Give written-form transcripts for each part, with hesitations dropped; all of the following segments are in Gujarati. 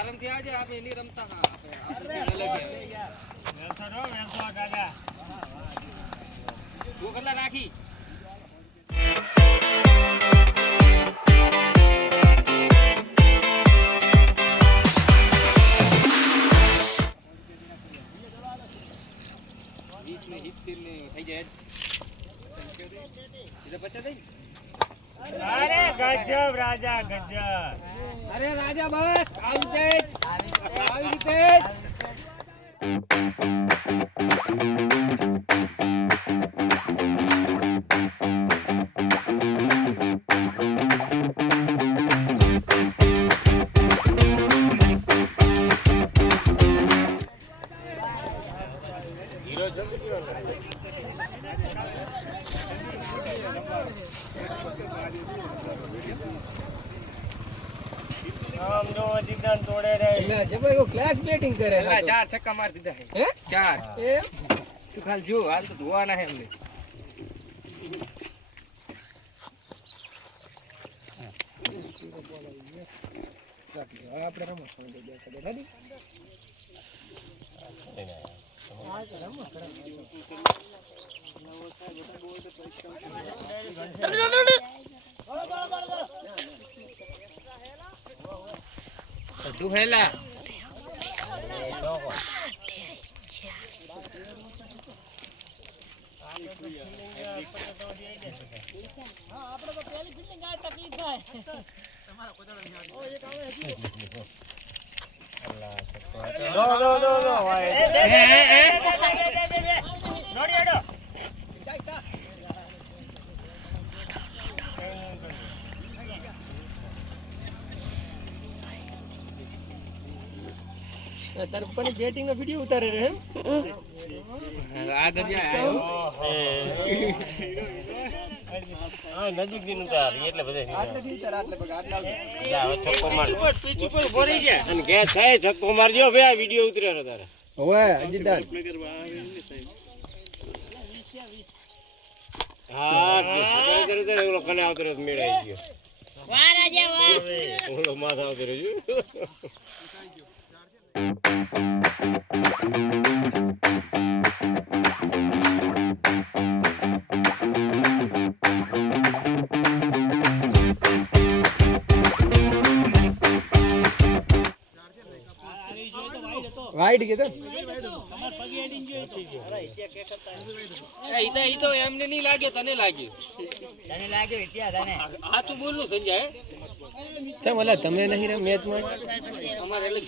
આરામથી આજે આપણે એની રમતા હા તું કેટલા રાખી થઈ જાય અરે ગજબ રાજા ગજબ અરે રાજા બસ આવી રીતે આમ જો જીદાન તોડે રે જબર કો ક્લાસ બેટિંગ કરે હા ચાર છક્કા માર દીધા હે ચાર એમ તું ખાલી જો હાલ તો ધોવાના હે એમને આપણે રમો રેડી દુહેલા આપણે તો પહેલી ફિલ્ડિંગ આ તકલીફ થાય તમારા કોદળો ઓ એક આવે હજી અલ્લાહ નો ભાઈ દોડી હેડો તાર પપ્પાની બેટિંગ નો વિડિયો ઉતારે રે એમ આગળ જાય હા નજીક થી ઉતાર એટલે બધે આટલે થી ઉતાર આટલે બગ આટલે જા હવે છક્કો માર પીચ ઉપર ભરી ગયા અને ગેસ થાય છક્કો મારજો બે આ વિડિયો ઉતર્યો તારે ઓય અજીતદાર હા કરે તો ઓલો કને આવતો રસ મેળાઈ ગયો વાહ રાજા વાહ ઓલો માથા આવતો રહ્યો વાઈડ કે તો ઈ તો એમને નહીં લાગ્યો તને લાગ્યો ઇતિહાસ તને આ તું બોલનું સંજય ચમ ઓલા તમે નહીં રમ મેચ માં અમારે અલગ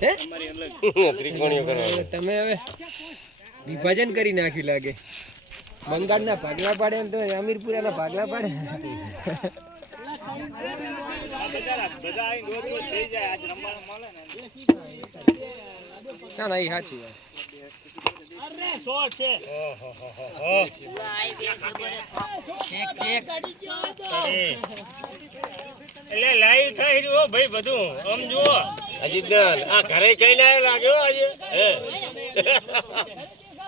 હે અમારી અલગ ત્રિકોણીઓ કરવા તમે હવે વિભાજન કરી નાખ્યું લાગે બંગાળના ભાગલા પાડે એમ તો અમીરપુરાના ભાગલા પાડે બધા આઈ રોજ રોજ થઈ જાય આજ રમવાનું મળે ને ના ના ઈ સાચી વાત અરે શોટ છે ઓહો એટલે લાઈવ થઈ રહ્યો ભાઈ બધું આમ જુઓ અજીતદાર આ ઘરે કઈ ના લાગ્યો આજે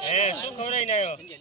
હે શું ખવરાઈને આવ્યો